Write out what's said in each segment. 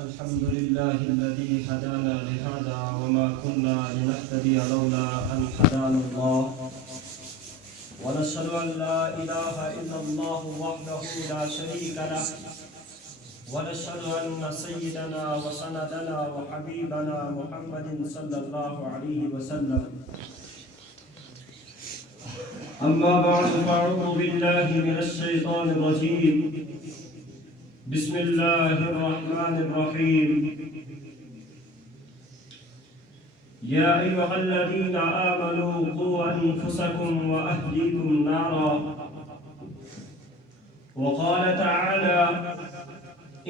الحمد لله الذي هدانا لهذا وما كنا لنهتدي لولا أن هدانا الله ونشهد أن لا إله إلا الله وحده لا شريك له ونشهد أن سيدنا وسندنا وحبيبنا محمد صلى الله عليه وسلم أما بعد فأعوذ بالله من الشيطان الرجيم بسم الله الرحمن الرحيم يا أيها الذين آمنوا قوا أنفسكم وأهليكم نارا وقال تعالى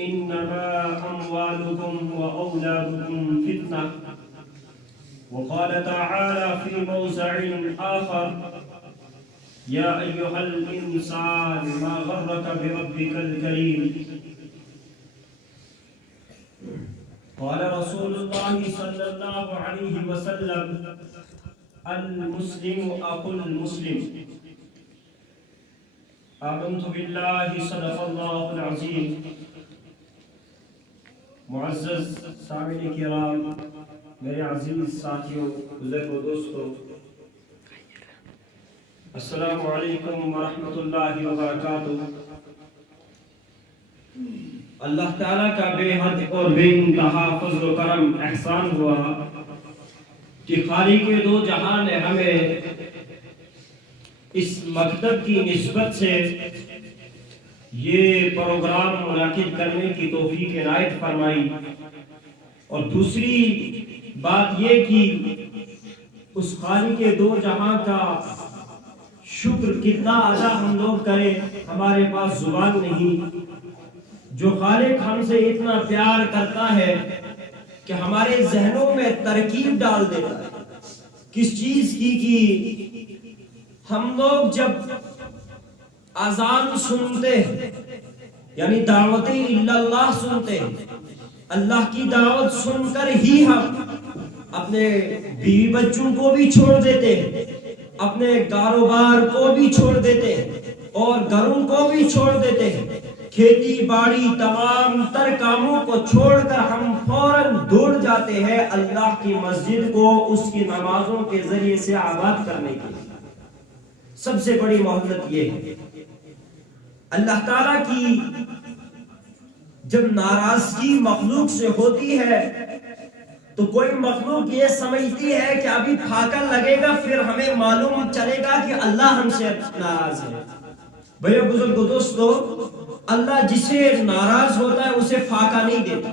إنما أموالكم وأولادكم فتنة وقال تعالى في موضع آخر يا أيها الإنسان ما غرك بربك الكريم قال رسول الله صلى الله عليه وسلم المسلم أخو المسلم آمنت بالله صدق الله العظيم معزز سامعین کرام، میرے عزیز ساتھیوں، بزرگوں، دوستوں، السلام علیکم ورحمۃ اللہ وبرکاتہ۔ اللہ تعالیٰ کا بے حد اور بے انتہا فضل و کرم احسان ہوا کہ خالق دو جہان نے ہمیں اس مکتب کی نسبت سے یہ پروگرام منعقد کرنے کی توفیق عنایت فرمائی، اور دوسری بات یہ کہ اس خالق دو جہاں کا شکر کتنا ادا ہم لوگ کریں، ہمارے پاس زبان نہیں۔ جو خالق ہم سے اتنا پیار کرتا ہے کہ ہمارے ذہنوں میں ترکیب ڈال دیتا ہے کس چیز کی، کہ ہم لوگ جب اذان سنتے ہیں یعنی دعوت اللہ سنتے ہیں، اللہ کی دعوت سن کر ہی ہم اپنے بیوی بچوں کو بھی چھوڑ دیتے ہیں، اپنے کاروبار کو بھی چھوڑ دیتے ہیں اور گھروں کو بھی چھوڑ دیتے ہیں، کھیتی باڑی تمام تر کاموں کو چھوڑ کر ہم فوراً دوڑ جاتے ہیں اللہ کی مسجد کو اس کی نمازوں کے ذریعے سے آباد کرنے کے لیے۔ سب سے بڑی مہلت یہ ہے، اللہ تعالیٰ کی جب ناراضگی مخلوق سے ہوتی ہے تو کوئی مخلوق یہ سمجھتی ہے کہ ابھی پھاکا لگے گا، پھر ہمیں معلوم چلے گا کہ اللہ ہم سے ناراض ہے۔ بھائیو، بزرگوں، دوستو، اللہ جسے ناراض ہوتا ہے اسے فاقہ نہیں دیتا۔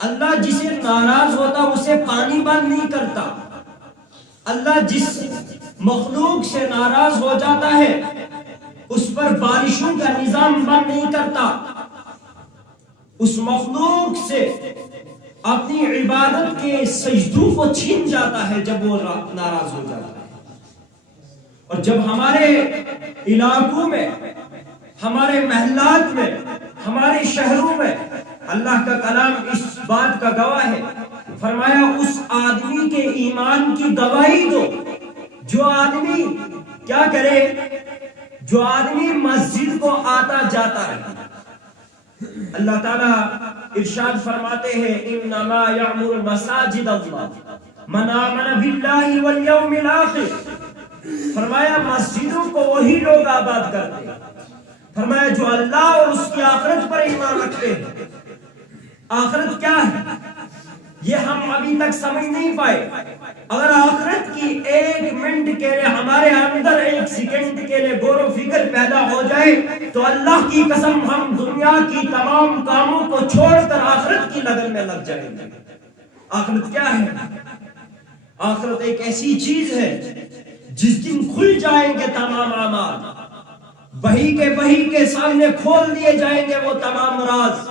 اللہ جسے ناراض ہوتا ہے اسے پانی بند نہیں کرتا۔ اللہ جس مخلوق سے ناراض ہو جاتا ہے اس پر بارشوں کا نظام بند نہیں کرتا، اس مخلوق سے اپنی عبادت کے سجدوں کو چھین جاتا ہے جب وہ ناراض ہو جاتا ہے۔ اور جب ہمارے علاقوں میں، ہمارے محلات میں، ہمارے شہروں میں، اللہ کا کلام اس بات کا گواہ ہے، فرمایا اس آدمی کے ایمان کی گواہی دو جو آدمی کیا کرے، جو آدمی مسجد کو آتا جاتا ہے۔ اللہ تعالیٰ ارشاد فرماتے ہیں انما یعمر مساجد اللہ من آمن باللہ والیوم الآخر، فرمایا مسجدوں کو وہی لوگ آباد کرتے ہیں، فرمایا جو اللہ اور اس کی آخرت پر ایمان رکھتے ہیں۔ آخرت کیا ہے یہ ہم ابھی تک سمجھ نہیں پائے۔ اگر آخرت کی ایک منٹ کے لیے ہمارے اندر، ایک سیکنڈ کے لیے غور و فکر پیدا ہو جائے تو اللہ کی قسم ہم دنیا کی تمام کاموں کو چھوڑ کر آخرت کی لگن میں لگ جائیں گے۔ آخرت کیا ہے؟ آخرت ایک ایسی چیز ہے جس دن کھل جائیں گے تمام اعمال، بہی کے سامنے کھول دیے جائیں گے وہ تمام راز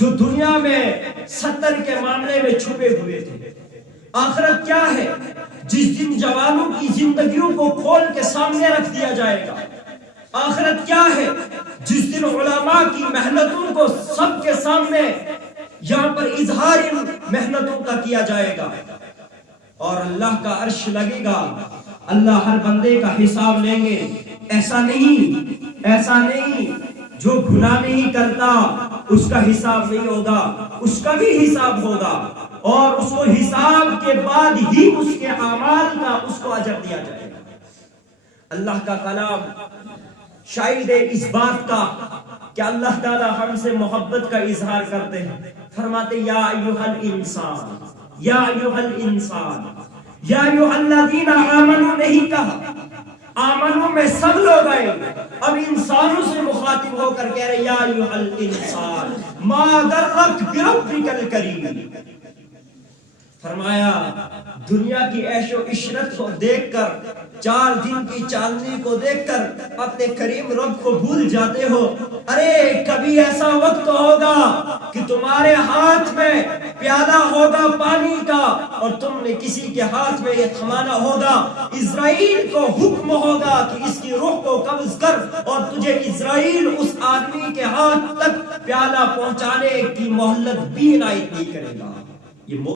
جو دنیا میں 70 کے معاملے میں چھپے ہوئے تھے۔ آخرت کیا ہے؟ جس دن جوانوں کی زندگیوں کو کھول کے سامنے رکھ دیا جائے گا۔ آخرت کیا ہے؟ جس دن علماء کی محنتوں کو سب کے سامنے یہاں پر اظہار محنتوں کا کیا جائے گا، اور اللہ کا عرش لگے گا، اللہ ہر بندے کا حساب لیں گے۔ ایسا نہیں جو گناہ نہیں کرتا، اس کا حساب نہیں ہوگا، اس کا بھی حساب ہوگا، اور اس کو حساب کے بعد ہی اس کے اعمال کا اس کو اجر دیا جائے گا۔ اللہ کا کلام شاہد ہے اس بات کا کہ اللہ تعالی ہم سے محبت کا اظہار کرتے ہیں، فرماتے یا ایھا الانسان، یا ایھا الانسان، یا ایھا الذین آمنوا نہیں کہا، آمنوا میں سب لوگ آئے، اب انسانوں سے مخاطب ہو کر کہہ رہے یا ایھا الانسان ما غرک بربک الکریم۔ فرمایا دنیا کی عیش و عشرت کو دیکھ کر، 4 دن کی چاندنی کو دیکھ کر اپنے کریم رب کو بھول جاتے ہو۔ ارے کبھی ایسا وقت ہوگا کہ تمہارے ہاتھ میں پیالہ ہوگا پانی کا اور تم نے کسی کے ہاتھ میں یہ تھمانا ہوگا، اسرائیل کو حکم ہوگا کہ اس کی روح کو قبض کر، اور تجھے اسرائیل اس آدمی کے ہاتھ تک پیالہ پہنچانے کی مہلت بھی عنایت نہیں کرے گا۔ یہ